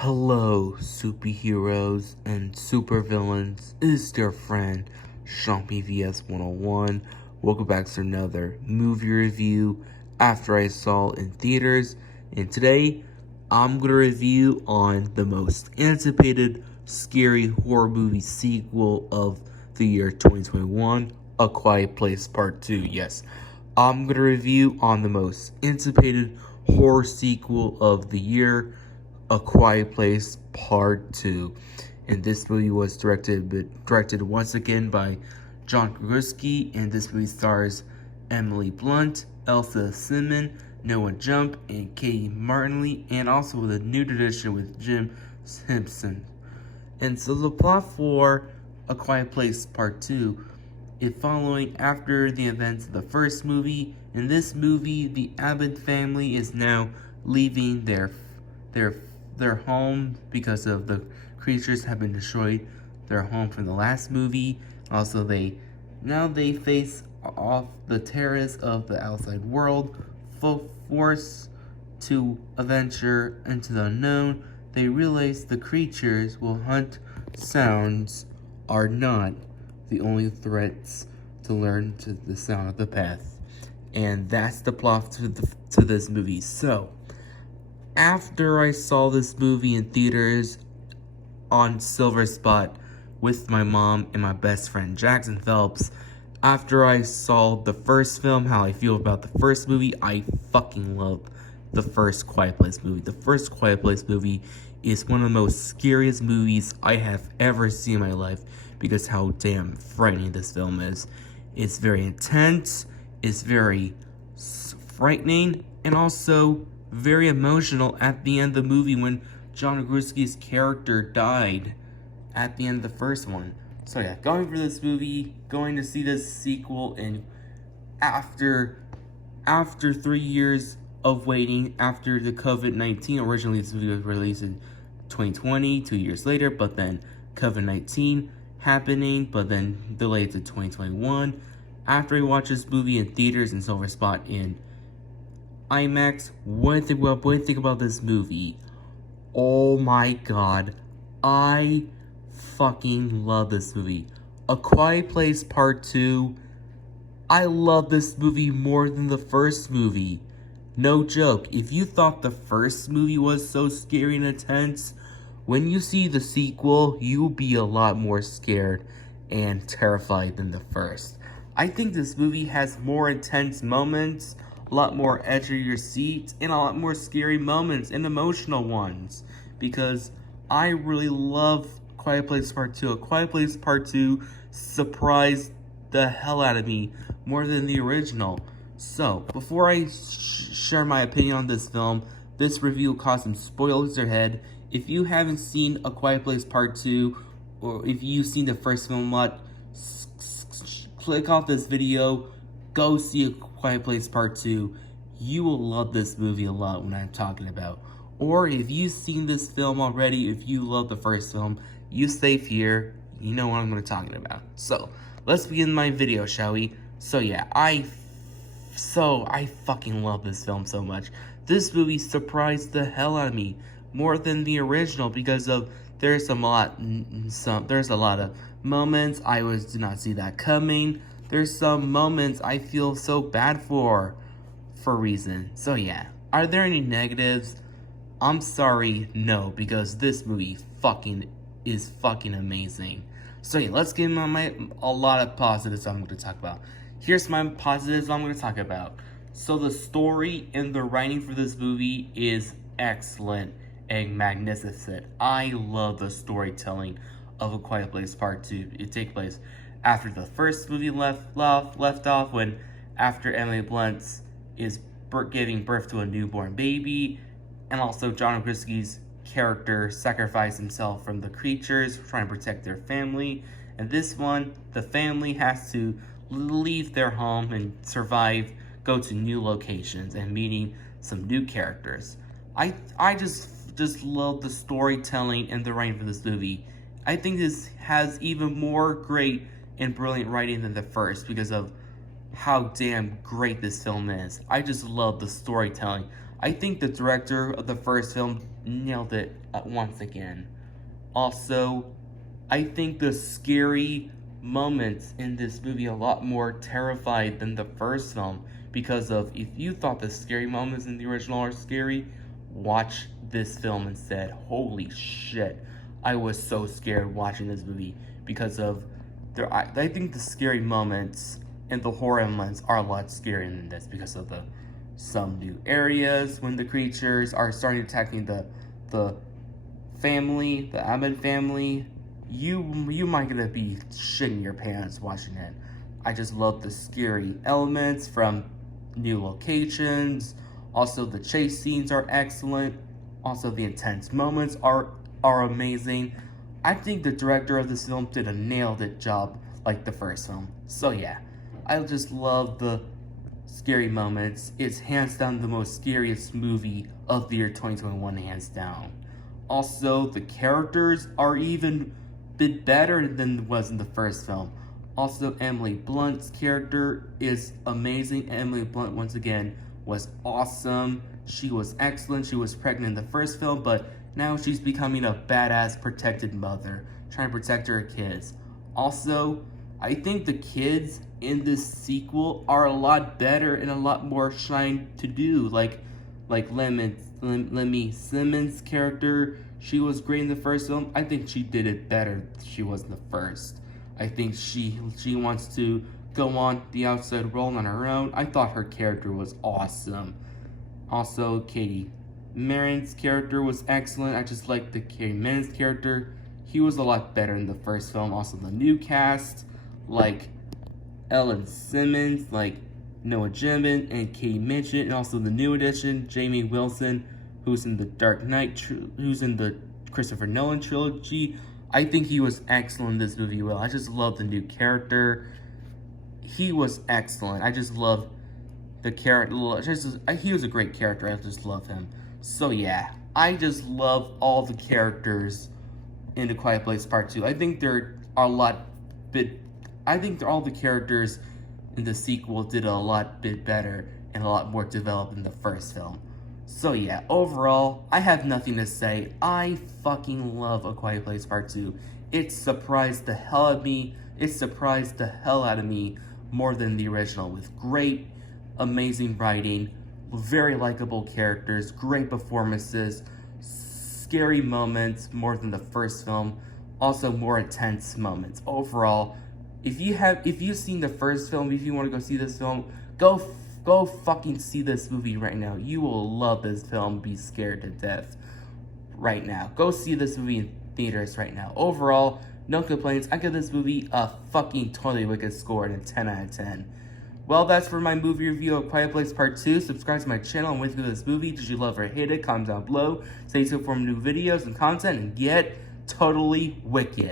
Hello, superheroes and supervillains. It's their friend, Sean PVS 101. Welcome back to another movie review after I saw it in theaters. And today, I'm going to review on the most anticipated scary horror movie sequel of the year 2021, A Quiet Place Part 2. Yes, I'm going to review on the most anticipated horror sequel of the year, A Quiet Place Part 2. And this movie was directed once again by John Krasinski, and this movie stars Emily Blunt, Elsa Simon, Noah Jump, and Katie Martinley, and also with a new addition with Jim Simpson. And so the plot for A Quiet Place Part 2 is following after the events of the first movie. In this movie, the Abbott family is now leaving their home because of the creatures have been destroyed their home from the last movie. Also, they face off the terrorists of the outside world, forced to adventure into the unknown. They realize the creatures will hunt sounds are not the only threats to learn to the sound of the path. And that's the plot to this movie. So, after I saw this movie in theaters on Silver Spot with my mom and my best friend Jackson Phelps, after I saw the first film, how I feel about the first movie, I fucking love the first Quiet Place movie. The first Quiet Place movie is one of the most scariest movies I have ever seen in my life because how damn frightening this film is. It's very intense, it's very frightening, and also very emotional at the end of the movie when John Krasinski's character died at the end of the first one. So yeah, going for this movie, going to see this sequel, and after 3 years of waiting, after the COVID-19, originally this movie was released in 2020, 2 years later, but then COVID-19 happening, but then delayed to 2021. After I watched this movie in theaters in Silver Spot in IMAX, what do you think about this movie? Oh my god, I fucking love this movie. A Quiet Place Part 2, I love this movie more than the first movie. No joke, if you thought the first movie was so scary and intense, when you see the sequel, you'll be a lot more scared and terrified than the first. I think this movie has more intense moments, a lot more edge of your seat, and a lot more scary moments and emotional ones. Because I really love Quiet Place Part 2. A Quiet Place Part 2 surprised the hell out of me more than the original. So, before I share my opinion on this film, this review will cause some spoilers ahead. If you haven't seen A Quiet Place Part 2, or if you've seen the first film a lot, click off this video, go see A Quiet Place Part 2. You will love this movie a lot when I'm talking about. Or if you've seen this film already, if you love the first film, you safe here, you know what I'm going to be talking about. So, let's begin my video, shall we? So yeah, I fucking love this film so much. This movie surprised the hell out of me more than the original because of there's a lot of moments I did not see that coming. There's some moments I feel so bad for reason. So yeah, are there any negatives? I'm sorry, no, because this movie is fucking amazing. So yeah, let's get into a lot of positives I'm going to talk about. Here's my positives I'm going to talk about. So the story and the writing for this movie is excellent and magnificent. I love the storytelling of A Quiet Place Part 2. It takes place after the first movie left off, when after Emily Blunt is giving birth to a newborn baby, and also John Krasinski's character sacrificed himself from the creatures trying to protect their family. And this one, the family has to leave their home and survive, go to new locations and meeting some new characters. I just love the storytelling and the writing for this movie. I think this has even more great and brilliant writing than the first because of how damn great this film is. I just love the storytelling. I think the director of the first film nailed it once again. Also, I think the scary moments in this movie are a lot more terrified than the first film, because of, if you thought the scary moments in the original are scary, watch this film instead. Holy shit, I was so scared watching this movie because of I think the scary moments and the horror elements are a lot scarier than this, because of some new areas when the creatures are starting attacking the family, the Ahmed family. You might gonna be shitting your pants watching it. I just love the scary elements from new locations. Also, the chase scenes are excellent. Also, the intense moments are amazing. I think the director of this film did a nailed it job like the first film. So yeah, I just love the scary moments. It's hands down the most scariest movie of the year 2021, hands down. Also, the characters are even a bit better than was in the first film. Also, Emily Blunt's character is amazing. Emily Blunt, once again, was awesome. She was excellent. She was pregnant in the first film, but now she's becoming a badass protected mother, trying to protect her kids. Also, I think the kids in this sequel are a lot better and a lot more shine to do. Like Lemmy Simmons' character, she was great in the first film. I think she did it better than she was in the first. I think she wants to go on the outside world on her own. I thought her character was awesome. Also, Katie Marin's character was excellent. I just like the Katie Marin's character. He was a lot better in the first film. Also, the new cast, like Ellen Simmons, like Noah Jimin, and Katie Mitchell, and also the new addition, Jamie Wilson, who's in the Dark Knight, who's in the Christopher Nolan trilogy. I think he was excellent in this movie. Well, I just love the new character. He was excellent. I just love the character. He was a great character. I just love him. So yeah, I just love all the characters in The Quiet Place Part 2. I think there are a lot bit. I think all the characters in the sequel did a lot bit better and a lot more developed in the first film. So yeah, overall, I have nothing to say. I fucking love A Quiet Place Part 2. It surprised the hell out of me. It surprised the hell out of me more than the original, with great, amazing writing, very likable characters, great performances, scary moments more than the first film, also more intense moments. Overall, if you've seen the first film, if you want to go see this film, go fucking see this movie right now. You will love this film, be scared to death right now. Go see this movie in theaters right now. Overall, no complaints. I give this movie a fucking totally wicked score and a 10 out of 10. Well, that's for my movie review of Quiet Place Part 2. Subscribe to my channel and wait for this movie. Did you love or hate it? Comment down below. Stay tuned for new videos and content and get totally wicked.